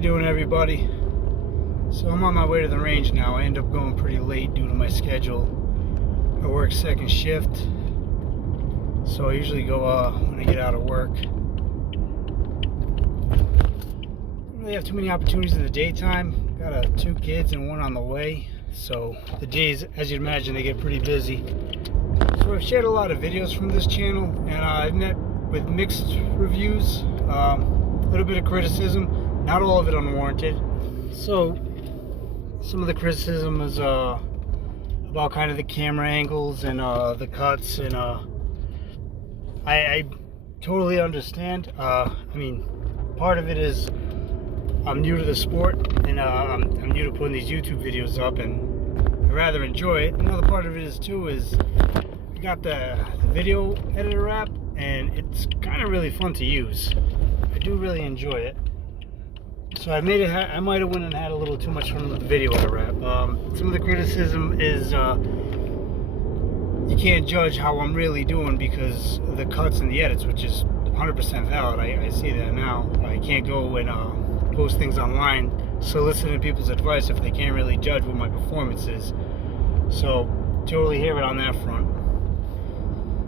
you doing, everybody? So I'm on my way to the range now. I end up going pretty late due to my schedule. I work second shift, so I usually go when I get out of work. Don't really have too many opportunities in the daytime. Got 2 kids and 1 on the way, so the days, as you'd imagine, they get pretty busy. So I've shared a lot of videos from this channel, and I've met with mixed reviews, a little bit of criticism, not all of it unwarranted. So some of the criticism is about kind of the camera angles and the cuts, and I totally understand. I mean, part of it is I'm new to the sport, and I'm new to putting these YouTube videos up, and I rather enjoy it. Another part of it is too is I got the video editor app, and it's kind of really fun to use. I do really enjoy it. So I might have went and had a little too much fun with the video editor app. Some of the criticism is you can't judge how I'm really doing because of the cuts and the edits, which is 100% valid. I see that now. I can't go and post things online soliciting people's advice if they can't really judge what my performance is. So totally hear it on that front.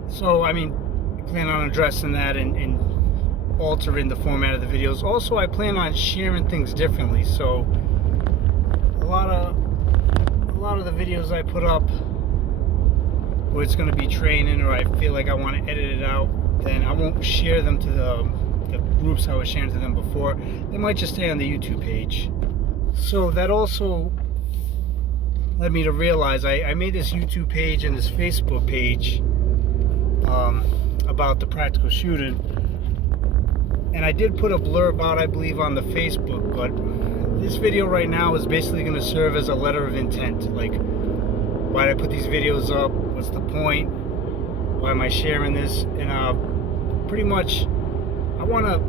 So I mean, I plan on addressing that and altering the format of the videos. Also, I plan on sharing things differently. So a lot of the videos I put up where it's going to be training, or I feel like I want to edit it out, then I won't share them to the groups I was sharing to them before. They might just stay on the YouTube page. So that also led me to realize I made this YouTube page and this Facebook page about the practical shooting, and I did put a blurb out, I believe, on the Facebook, but this video right now is basically going to serve as a letter of intent. Like, why did I put these videos up? What's the point? Why am I sharing this? And pretty much I want to,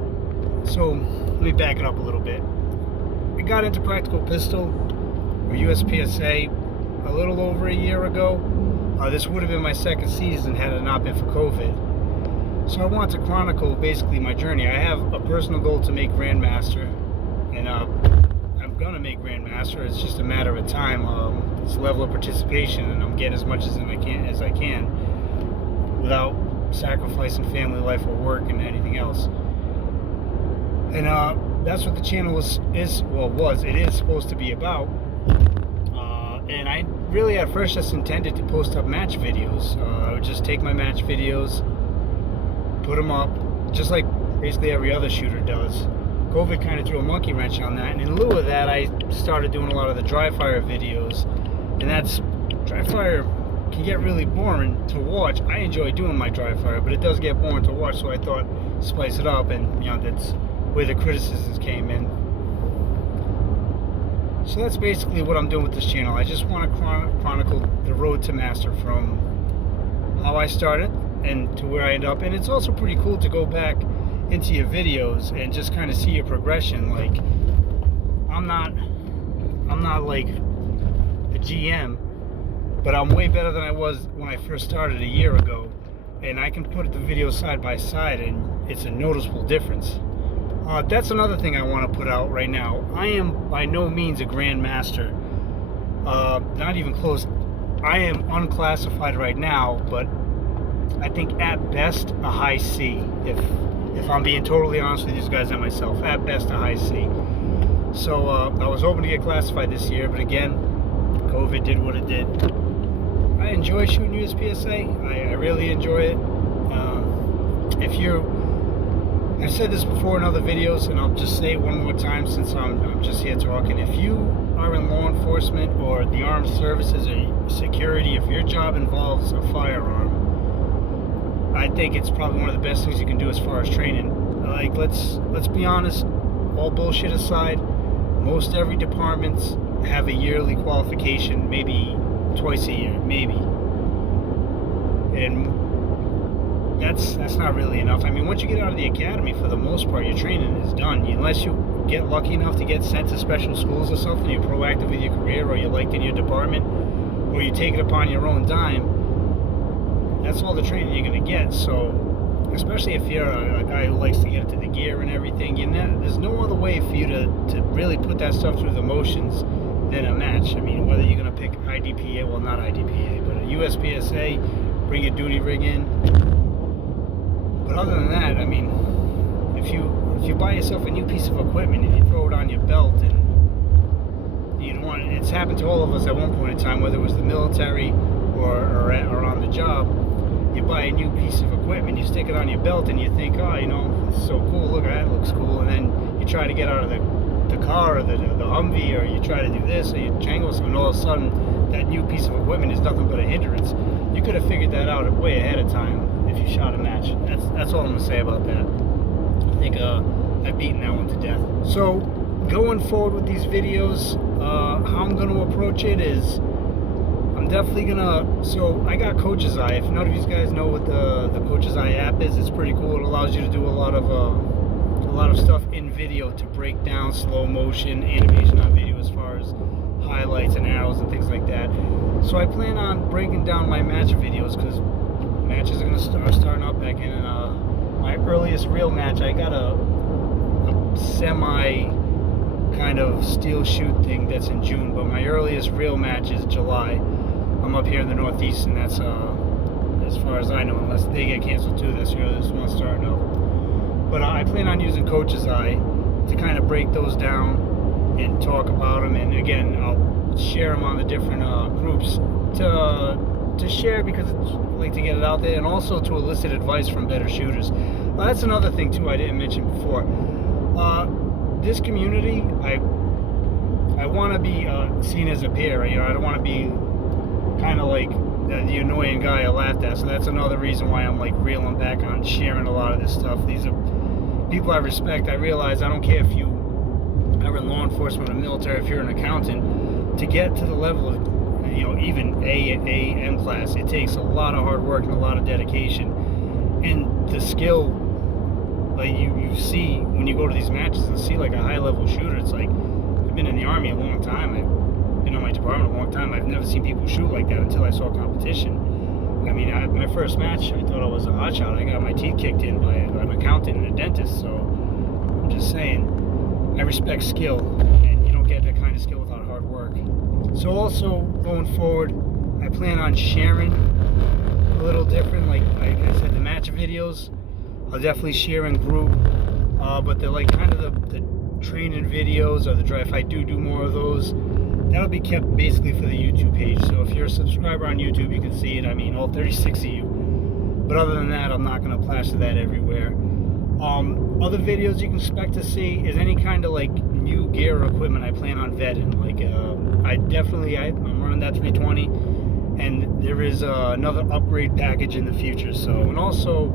so let me back it up a little bit. I got into practical pistol or USPSA a little over a year ago. This would have been my second season had it not been for COVID. So I want to chronicle basically my journey. I have a personal goal to make Grandmaster, and I'm gonna make Grandmaster. It's just a matter of time. It's level of participation, and I'm getting as much as I can without sacrificing family life or work and anything else. And that's what the channel is supposed to be about. And I really at first just intended to post up match videos. I would just take my match videos, put them up, just like basically every other shooter does. COVID kind of threw a monkey wrench on that, and in lieu of that, I started doing a lot of the dry fire videos. And dry fire can get really boring to watch. I enjoy doing my dry fire, but it does get boring to watch, so I thought spice it up, and that's where the criticisms came in. So that's basically what I'm doing with this channel. I just want to chronicle the road to master from how I started and to where I end up. And it's also pretty cool to go back into your videos and just kind of see your progression. Like, I'm not like a GM, but I'm way better than I was when I first started a year ago. And I can put the videos side by side, and it's a noticeable difference. That's another thing I want to put out right now. I am by no means a Grandmaster. Not even close. I am unclassified right now, but I think at best a high C. If I'm being totally honest with these guys and myself, at best a high C. So I was hoping to get classified this year, but again, COVID did what it did. I enjoy shooting USPSA. I really enjoy it. I've said this before in other videos, and I'll just say it one more time since I'm just here talking. If you are in law enforcement or the armed services or security, if your job involves a firearm, I think it's probably one of the best things you can do as far as training. Like, let's be honest, all bullshit aside, most every departments have a yearly qualification, maybe twice a year, maybe. And that's not really enough. I mean, once you get out of the academy, for the most part, your training is done. Unless you get lucky enough to get sent to special schools or something, you're proactive with your career, or you're liked in your department, or you take it upon your own dime, that's all the training you're going to get. So especially if you're a guy who likes to get into the gear and everything, there's no other way for you to really put that stuff through the motions than a match. I mean, whether you're going to pick IDPA, well, not IDPA, but a USPSA, bring your duty rig in. But other than that, I mean, if you buy yourself a new piece of equipment and you throw it on your belt, and you don't want it, it's happened to all of us at one point in time, whether it was the military or on the job. You buy a new piece of equipment, you stick it on your belt, and you think, oh, you know, it's so cool, look, that looks cool, and then you try to get out of the car or the Humvee, or you try to do this, or you jangle something, and all of a sudden that new piece of equipment is nothing but a hindrance. You could have figured that out way ahead of time if you shot a match. That's all I'm going to say about that. I think I've beaten that one to death. So going forward with these videos, how I'm going to approach it is, I'm definitely gonna, so I got Coach's Eye. If none of you guys know what the Coach's Eye app is, it's pretty cool. It allows you to do a lot of stuff in video to break down slow motion, animation on video as far as highlights and arrows and things like that. So I plan on breaking down my match videos, because matches are gonna starting up back in. My earliest real match, I got a semi kind of steel shoot thing that's in June, but my earliest real match is July. I'm up here in the Northeast, and that's as far as I know, unless they get canceled too, that's the earliest one starting up. But I plan on using Coach's Eye to kind of break those down and talk about them, and again, I'll share them on the different groups to share, because it's like to get it out there, and also to elicit advice from better shooters. Well, that's another thing too I didn't mention before. This community, I want to be seen as a peer. You know, I don't want to be kind of like the annoying guy I laughed at. So that's another reason why I'm like reeling back on sharing a lot of this stuff. These are people I respect. I realize I don't care if you are in law enforcement or military, if you're an accountant, to get to the level of, you know, even AM class, it takes a lot of hard work and a lot of dedication. And the skill, like you see when you go to these matches and see like a high level shooter, it's like, I've been in the Army a long time, I've been in my department a long time, I've never seen people shoot like that until I saw competition. I mean, my first match, I thought I was a hotshot. I got my teeth kicked in by an accountant and a dentist, so I'm just saying, I respect skill, and you don't get that kind of skill without hard work. So also, going forward, I plan on sharing a little different, like I said, the match videos, I'll definitely share in group, but they're like kind of the training videos, or the drive. If I do more of those, that'll be kept basically for the YouTube page. So if you're a subscriber on YouTube, you can see it. I mean, all 36 of you. But other than that, I'm not going to plaster that everywhere. Other videos you can expect to see is any kind of like new gear or equipment I plan on vetting. Like I'm running that 320, and there is another upgrade package in the future. So, and also,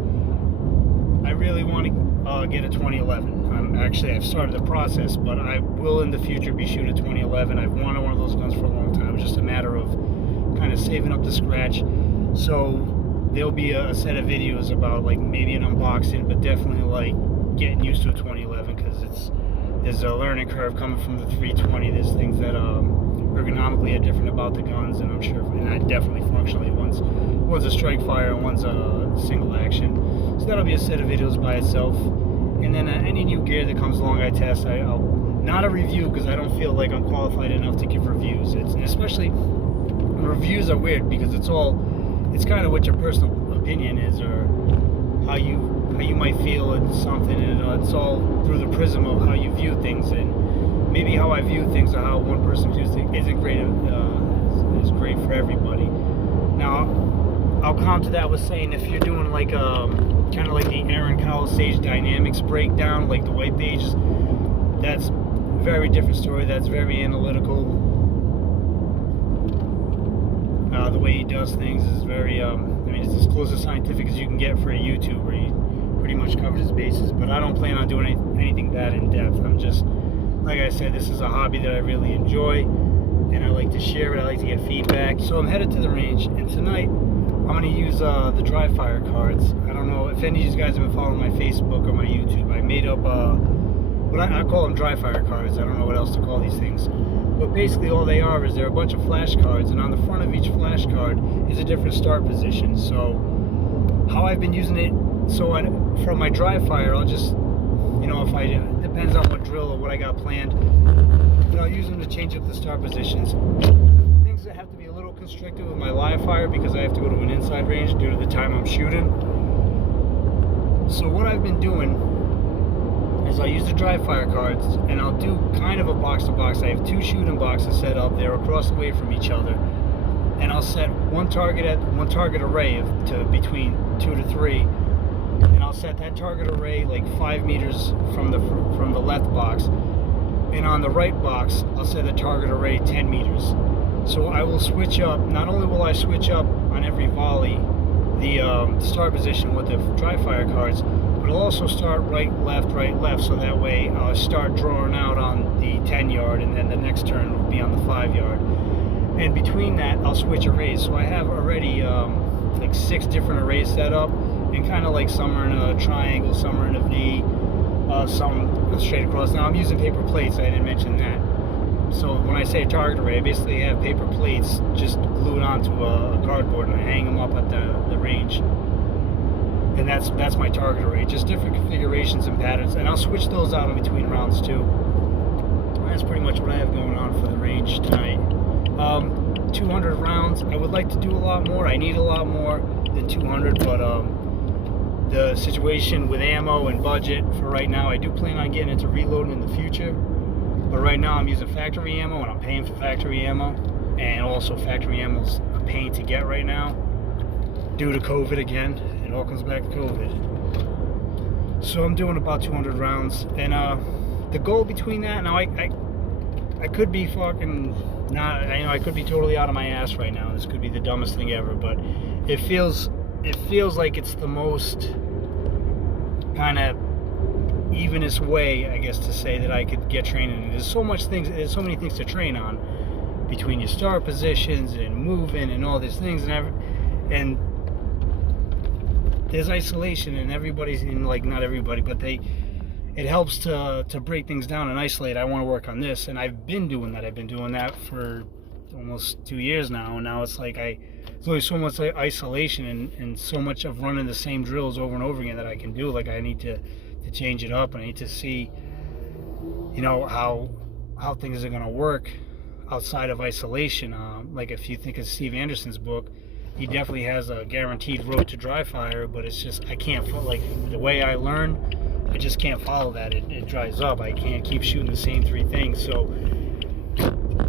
I really want to get a 2011. I've started the process, but I will in the future be shooting a 2011. I've wanted one of those guns for a long time. It's just a matter of kind of saving up the scratch. So there'll be a set of videos about like maybe an unboxing, but definitely like getting used to a 2011, because there's a learning curve coming from the 320. There's things that ergonomically are different about the guns, and I'm sure, and I definitely functionally, one's a strike fire and one's a single action. So that'll be a set of videos by itself. And then any new gear that comes along, I test. I'll not a review, because I don't feel like I'm qualified enough to give reviews. Especially reviews are weird, because it's kind of what your personal opinion is, or how you might feel in something, and it's all through the prism of how you view things, and maybe how I view things or how one person views things isn't great. Is great for everybody. Now, I'll counter that with saying, if you're doing like kind of like the Aaron Cowell Sage Dynamics breakdown, like the white pages, that's a very different story. That's very analytical. The way he does things is very, I mean, it's as close to scientific as you can get for a YouTuber. He pretty much covers his bases, but I don't plan on doing anything that in depth. I'm just, like I said, this is a hobby that I really enjoy, and I like to share it. I like to get feedback. So I'm headed to the range, and tonight I'm going to use the dry fire cards. I don't know if any of you guys have been following my Facebook or my YouTube. I made up, but I call them dry fire cards. I don't know what else to call these things. But basically all they are is they're a bunch of flash cards, and on the front of each flash card is a different start position. So how I've been using it So from my dry fire, I'll just, if it depends on what drill or what I got planned, but I'll use them to change up the start positions. Things that have to be a little constricted with my live fire because I have to go to an inside range due to the time I'm shooting. So what I've been doing is I use the dry fire cards, and I'll do kind of a box to box. I have 2 shooting boxes set up. They're across the way from each other, and I'll set one target array to between 2 to 3, and I'll set that target array like 5 meters from the left box, and on the right box I'll set a target array 10 meters. So I will switch up. Not only will I switch up on every volley the start position with the dry fire cards, but I'll also start right, left, so that way I'll start drawing out on the 10 yard, and then the next turn will be on the 5 yard. And between that, I'll switch arrays. So I have already like 6 different arrays set up, and kind of like some are in a triangle, some are in a V, some straight across. Now I'm using paper plates, I didn't mention that. So when I say a target array, I basically have paper plates just glued onto a cardboard, and I hang them up at the range. And that's my target array, just different configurations and patterns, and I'll switch those out in between rounds too. That's pretty much what I have going on for the range tonight. 200 rounds. I would like to do a lot more. I need a lot more than 200, but the situation with ammo and budget for right now, I do plan on getting into reloading in the future. But right now I'm using factory ammo, and I'm paying for factory ammo, and also factory ammo's a pain to get right now due to COVID again. It all comes back to COVID. So I'm doing about 200 rounds, and the goal between that, now I could be fucking not, I could be totally out of my ass right now. This could be the dumbest thing ever, but it feels like it's the most kind of evenest way, I guess, to say that I could get training. There's so many things to train on between your start positions and moving and all these things, and there's isolation, and everybody's in, like, not everybody, but it helps to break things down and isolate. I want to work on this, and I've been doing that for almost 2 years now, and now it's like there's only so much isolation and so much of running the same drills over and over again that I can do. Like, I need to change it up. I need to see, how things are going to work outside of isolation. Like, if you think of Steve Anderson's book, he definitely has a guaranteed road to dry fire, but it's just, I can't, like, the way I learn, I just can't follow that. It dries up. I can't keep shooting the same 3 things. So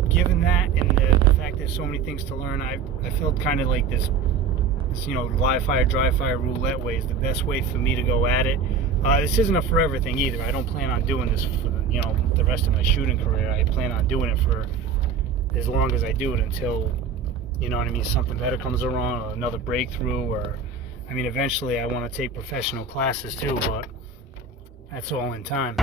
given that, and the fact there's so many things to learn, I felt kind of like this live fire, dry fire roulette way is the best way for me to go at it. This isn't a forever thing either. I don't plan on doing this for the rest of my shooting career. I plan on doing it for as long as I do it until, something better comes around, or another breakthrough, or, eventually I want to take professional classes too, but that's all in time.